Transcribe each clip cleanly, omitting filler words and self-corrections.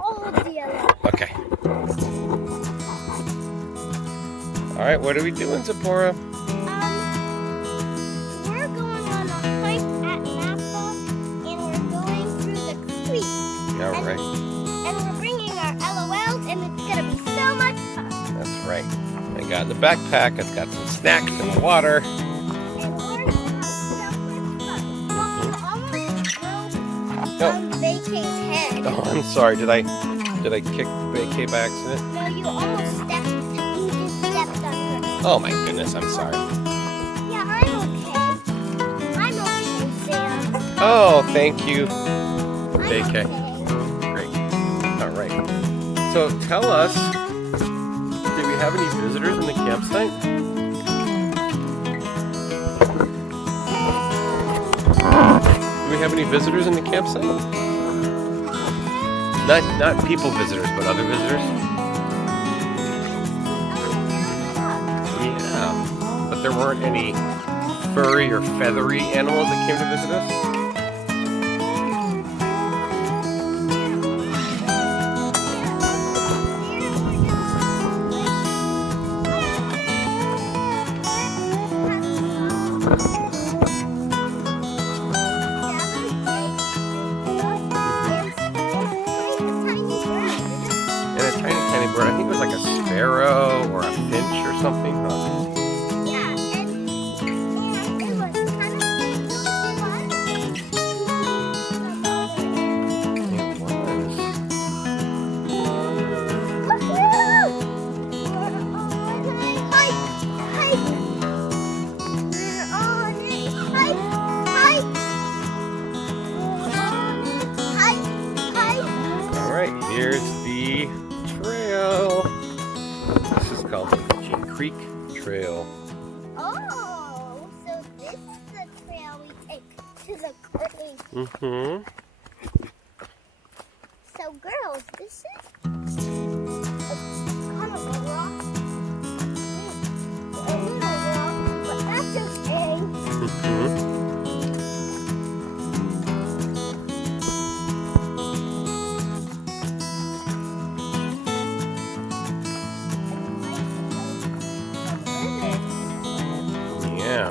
all of the yellow. Okay. All right, what are we doing, Zipporah? We're going on a hike at Napa, and we're going through the creek. All right. And we're bringing our LOLs, and it's gonna be so much fun. That's right. I got the backpack. It's got some snacks and water. And we're gonna have so much fun. No. Vacay's head. Oh, I'm sorry. Did I kick Vacay by accident? No, you almost stepped. You just stepped on her. Oh my goodness, I'm sorry. Yeah, I'm okay. I'm okay, Sam. Oh, thank you, I'm Vacay. okay. Great. All right. So tell us, did we have any visitors in the campsite? Do we have any visitors in the campsite? Not people visitors, but other visitors? Yeah. But there weren't any furry or feathery animals that came to visit us? And a tiny bird. I think it was like a sparrow or a finch or something. Huh? Yeah, and it was kind of fun. It was. All right, here's the trail. This is called the Ritchey Creek Trail. Oh, so this is the trail we take to the creek. Mm-hmm. So girls, this is kind of a rock. A little rock, but that's okay. Mm-hmm. Yeah.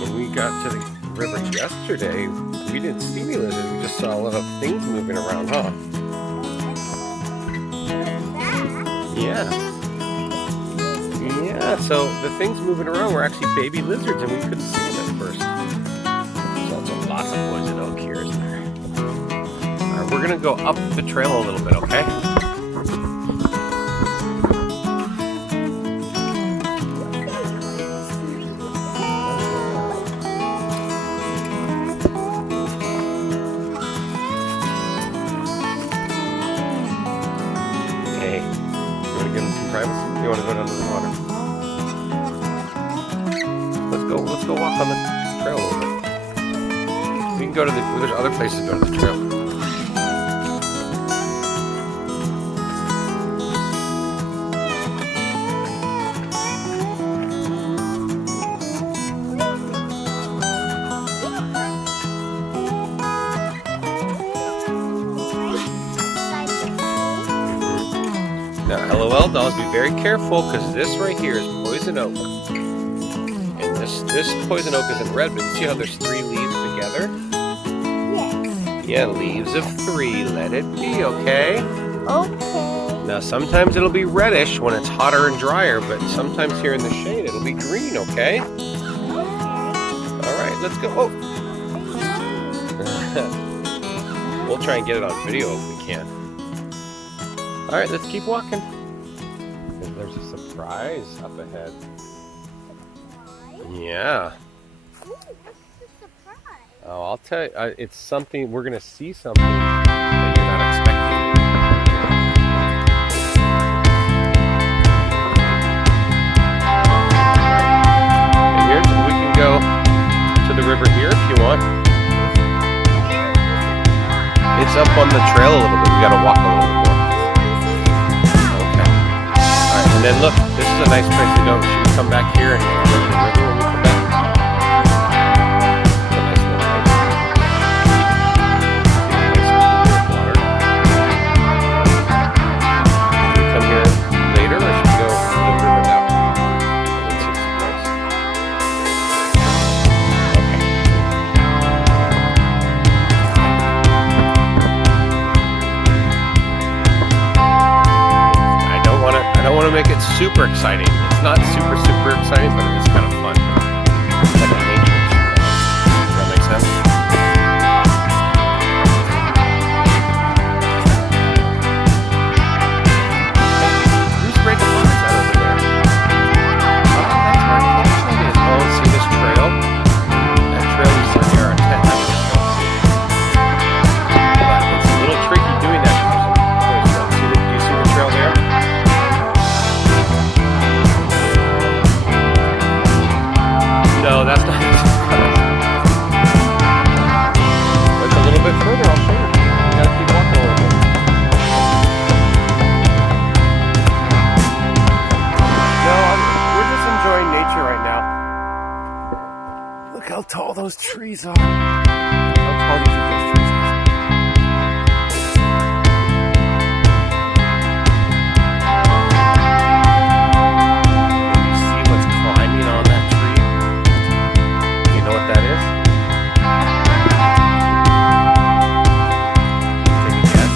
When we got to the river yesterday, we didn't see any lizards. We just saw a lot of things moving around, huh? Yeah. Yeah, so the things moving around were actually baby lizards and we couldn't see them at first. There's also lots of poison oak here, isn't there? Alright, we're gonna go up the trail a little bit, okay? Hey, you wanna get some privacy? You wanna go down to the water? Let's go walk on the trail a little bit. We can go to there's other places to go to the trail. Now, LOL dolls, be very careful because this right here is poison oak. And this poison oak isn't red, but you see how there's 3 leaves together? Yes. Yeah, leaves of 3. Let it be, okay? Okay. Now, sometimes it'll be reddish when it's hotter and drier, but sometimes here in the shade it'll be green, okay? All right, let's go. Oh. We'll try and get it on video if we can. All right, let's keep walking. There's a surprise up ahead. Yeah. Ooh, what's the surprise? Oh, I'll tell you, it's something, we're going to see something that you're not expecting. And here's, we can go to the river here if you want. It's up on the trail a little bit. We got to walk a little bit more. Okay. All right, and then look, this is a nice place to go. Should we come back here and go to the river when we come back? It's a nice little place. Nice clear water. make it super exciting. It's not super exciting, but it is kind of fun. It's like a nature trail. Does that make sense? Who's breaking bars out over there? Oh, that's where the campsite is. Oh, see this trail? That trail we saw near our tent. That's the trail. But it's a little tricky doing that. Do you see the trail there? No, that's not. It's a little bit further. I'll show you. You gotta keep walking a little bit. No, we're just enjoying nature right now. Look how tall those trees are. How tall do you think those trees are? You see what's climbing on that tree? You know what that is? Take a guess.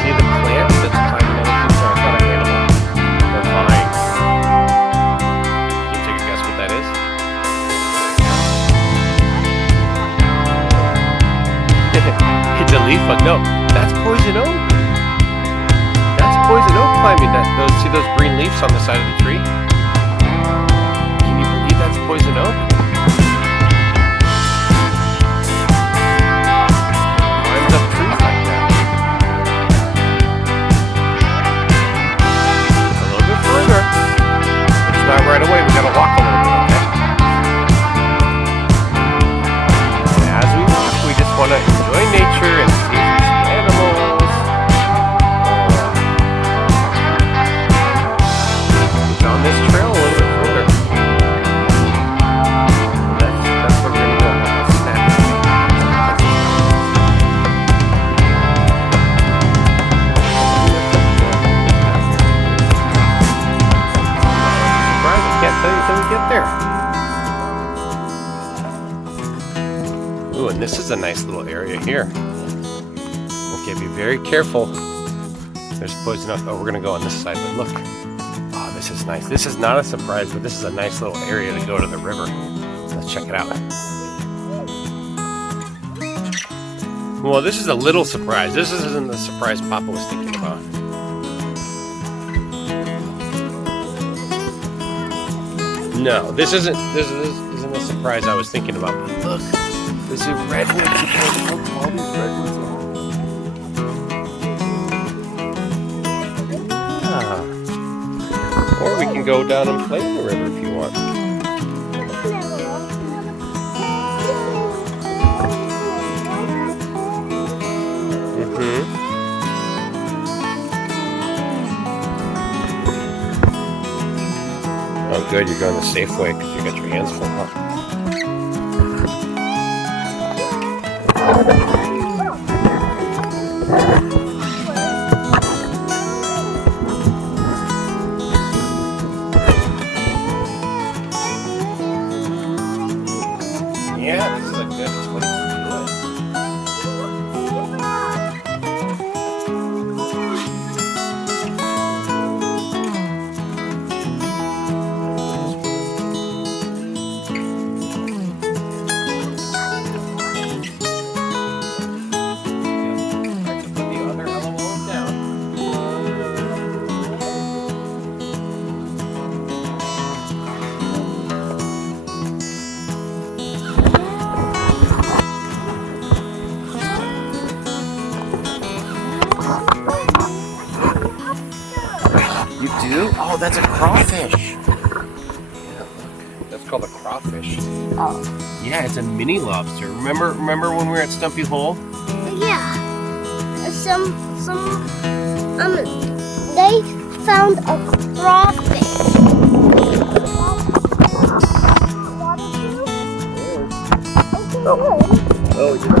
See the plant that's climbing on the tree? Sorry, it's not an animal. They're vines. Can you take a guess what that is? It's a leaf bug. No, that's poison oak. That's poison oak climbing. See those green leaves on the side of the tree? Can you believe that's poison oak? Climbs up trees like that. A little bit further. It's not right away. We gotta walk a little bit, okay? And as we walk, we just want to enjoy nature and see these animals. We found this trail a little bit further. That's where we're going to go have a snack. Surprise, I can't tell you until we get there. Ooh, and this is a nice little area here. Okay, be very careful. There's poison oak. Oh, we're gonna go on this side, but look. Oh, this is nice. This is not a surprise, but this is a nice little area to go to the river. Let's check it out. Well, this is a little surprise. This isn't the surprise Papa was thinking about. No, this isn't a surprise I was thinking about. But look. This is redwoods. Look how tall these redwoods are. Or we can go down and play in the river if you want. Oh, good. You're going the safe way because you got your hands full, huh? Yeah, this is a good place to do it. Oh, that's a crawfish. Yeah, look. That's called a crawfish. Oh. Yeah, it's a mini lobster. Remember when we were at Stumpy Hole? Yeah. They found a crawfish. Oh, yeah.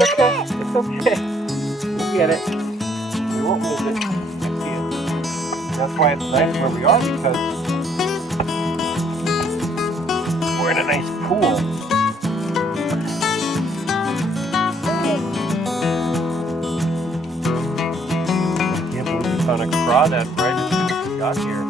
It's okay. It's okay. We'll get it. We won't lose it. I see it. That's why it's nice where we are, because we're in a nice pool. I can't believe we found a crawdad right as soon as we got here.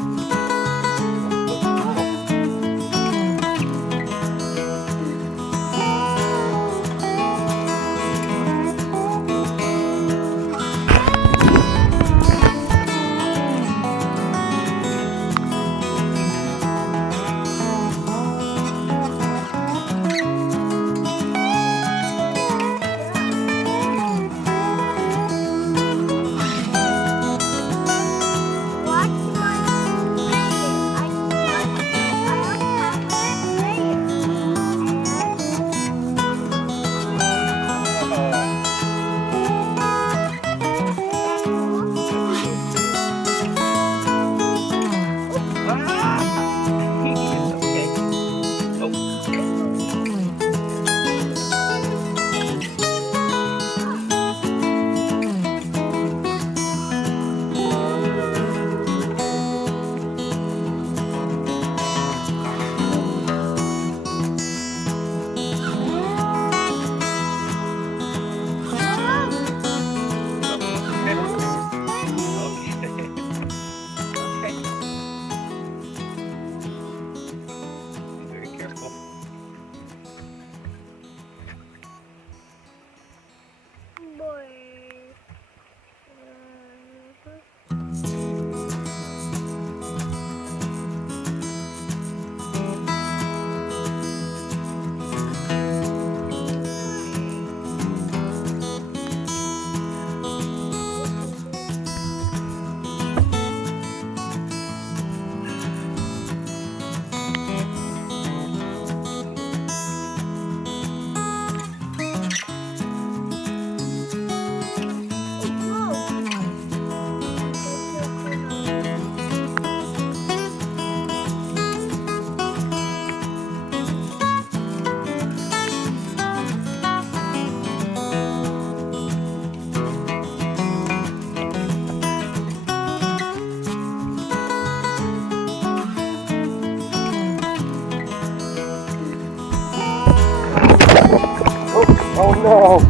Oh no!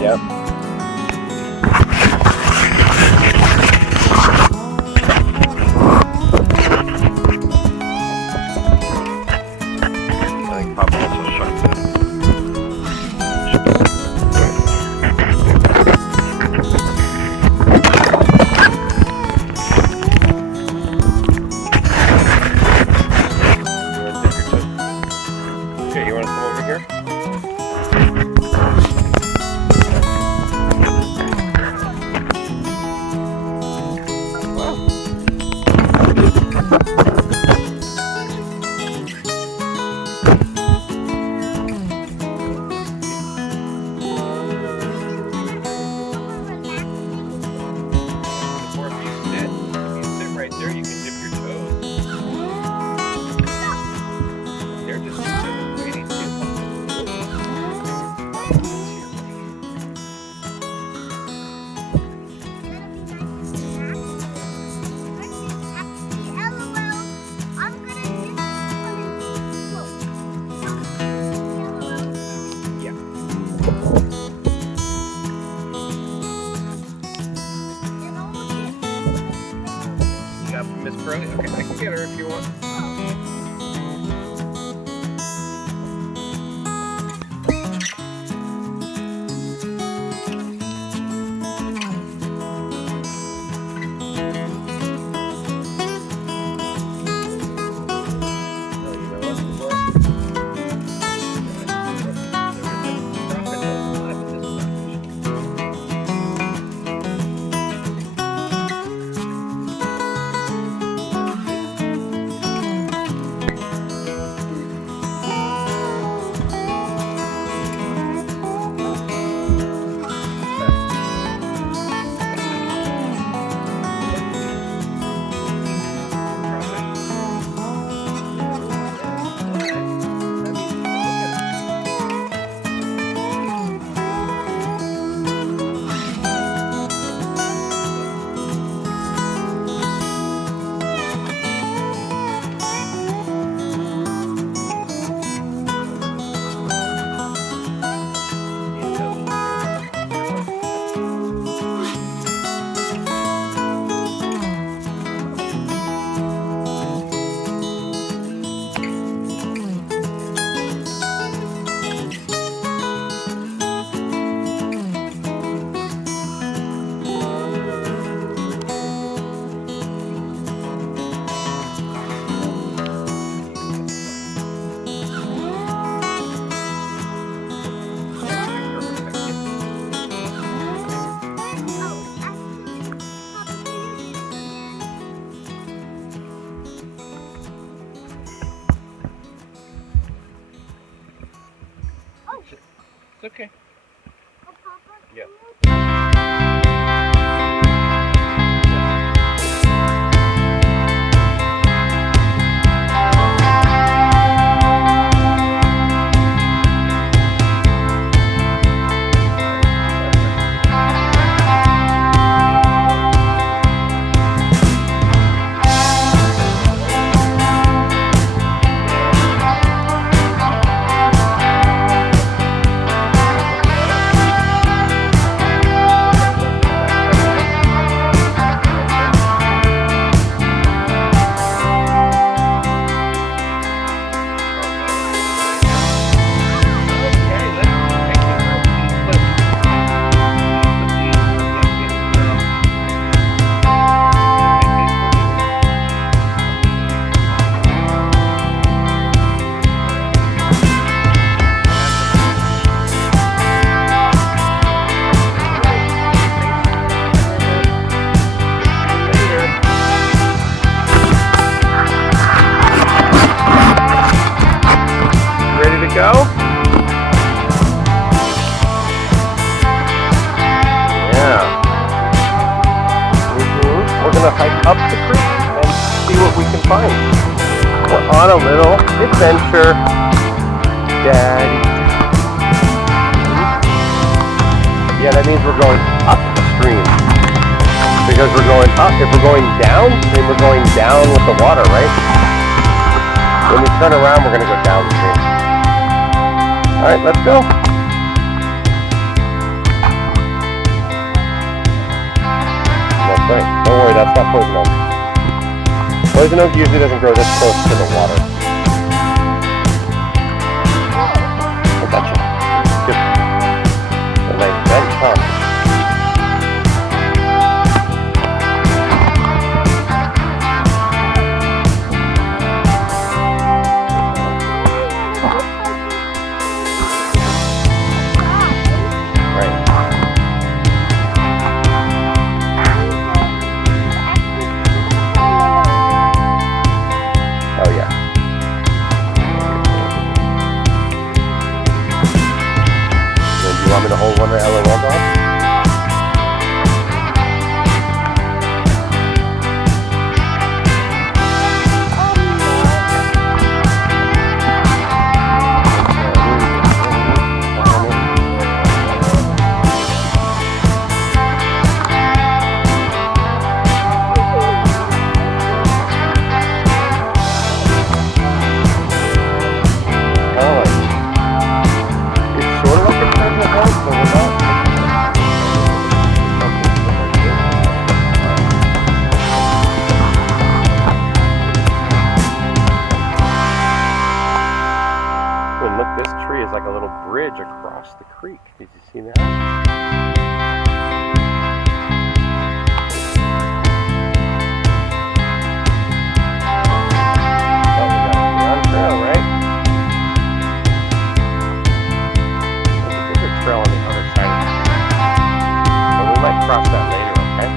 Yep. I think Papa also shot this. It's okay. Oh, Papa, Yep. Go. Yeah. We're gonna hike up the creek and see what we can find. We're on a little adventure, Daddy. Yeah, that means we're going up the stream. Because we're going up. If we're going down, then we're going down with the water, right? When we turn around, we're gonna go downstream. All right, let's go. No thanks. Don't worry, that's not poison oak. Poison oak usually doesn't grow this close to the water. I gotcha. Good. A nice bench, huh? Want me to hold one of the LOL dogs? This tree is like a little bridge across the creek. Did you see that? Oh, we got a brown trail, right? There's a bigger trail on the other side of the creek. But we might cross that later, okay?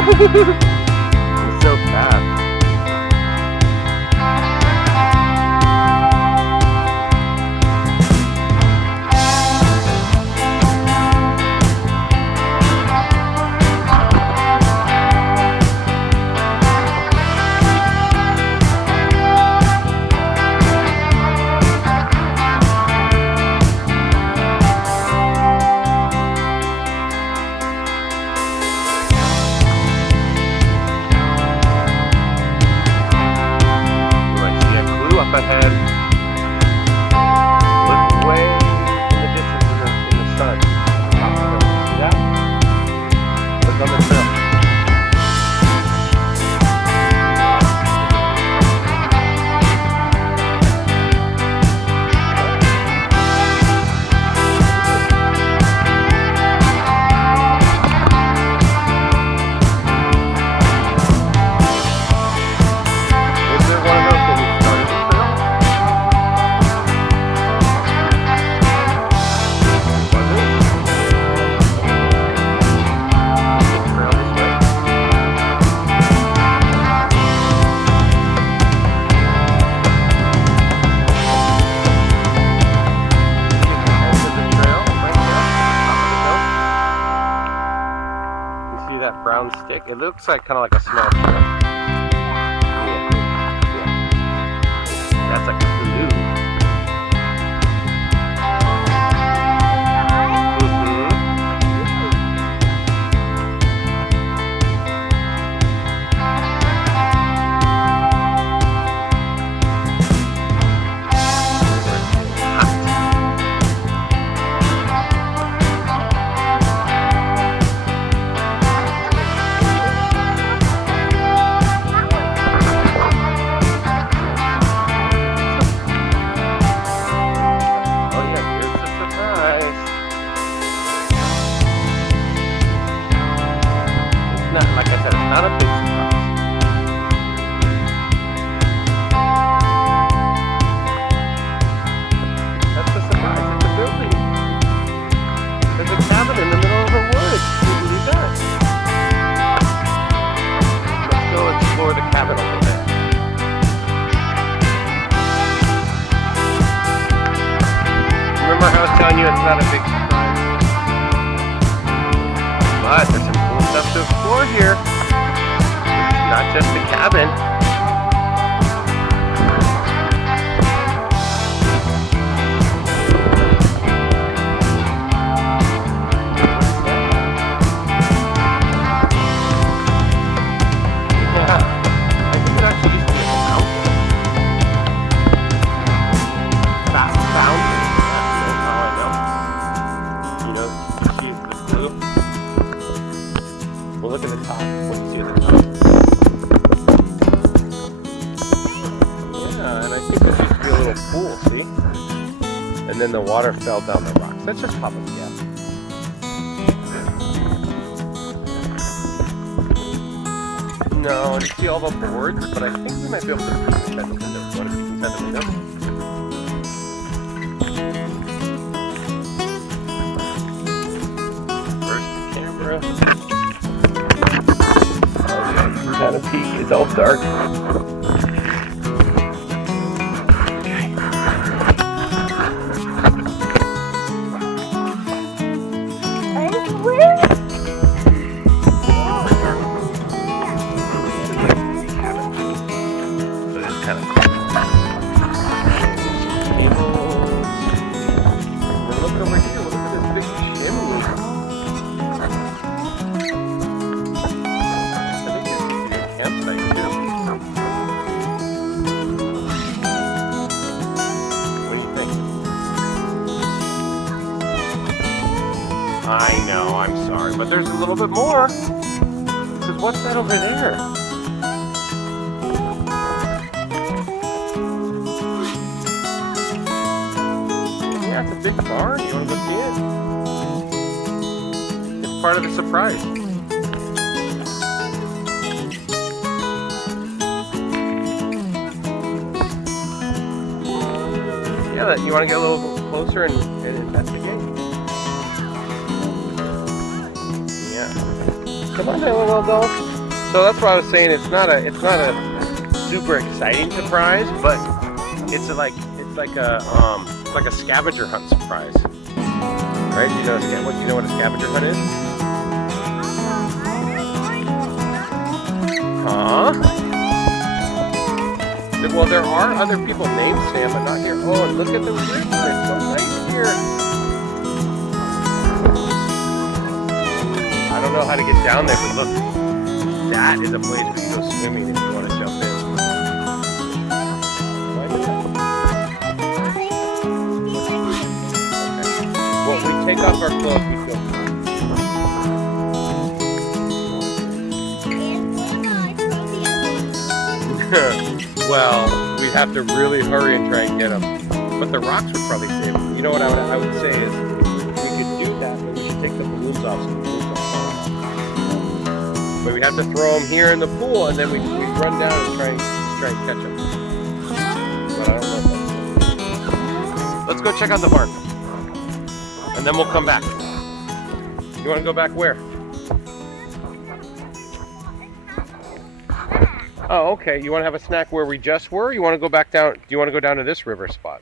He's so fast. Up ahead. Look way in the distance in the sun. See that? Look on the trail. Is there one of those when you started the trail? Brown stick. It looks like kind of like a small trail. Yeah. That's like a canoe. Like I said, it's not a big surprise. That's the surprise. It's a building. There's a cabin in the middle of the woods. Can you believe that? Let's go explore the cabin a little bit. Remember how I was telling you it's not a big surprise? But there's some cool stuff to explore here. It's not just the cabin. Yeah, I think it actually used to be a mountain. Fountain. That's how I know. You know, she's the blue. Well, look at the top. What do you see at the top? Yeah, and I think there used to be a little pool, see? And then the water fell down the rocks. That's just probably gas. No, I didn't see all the boards, but I think we might be able to peek inside the window. Want to peek inside the window? First the camera. Kind of peek. It's all dark. Okay. And where? So it's kind of cool. Well, look over here. Look at this big chimney. Campsite too. What do you think? I know, I'm sorry, but there's a little bit more. Because what's that over there? Yeah, it's a big barn. You want to go see it? It's part of the surprise. Yeah, you want to get a little closer and investigate? Yeah. Come on, my little dog. So that's why I was saying it's not a super exciting surprise, but it's like a scavenger hunt surprise. Right? You know what a scavenger hunt is? Huh? Well, there are other people named Sam, but not here. Oh, and look at the ridge. It's so nice here. I don't know how to get down there, but look, that is a place where you go swimming if you want to jump in. Well, we take off our clothes, we go. Well, we have to really hurry and try and get them. But the rocks would probably save them. You know what I would say is, we could do that, but we should take the balloons off so the balloons don't fall off. But we have to throw them here in the pool, and then we run down and try and catch them. But I don't know if that's... Let's go check out the barn. And then we'll come back. You want to go back where? Oh, okay. You want to have a snack where we just were? Or you want to go back down? Do you want to go down to this river spot?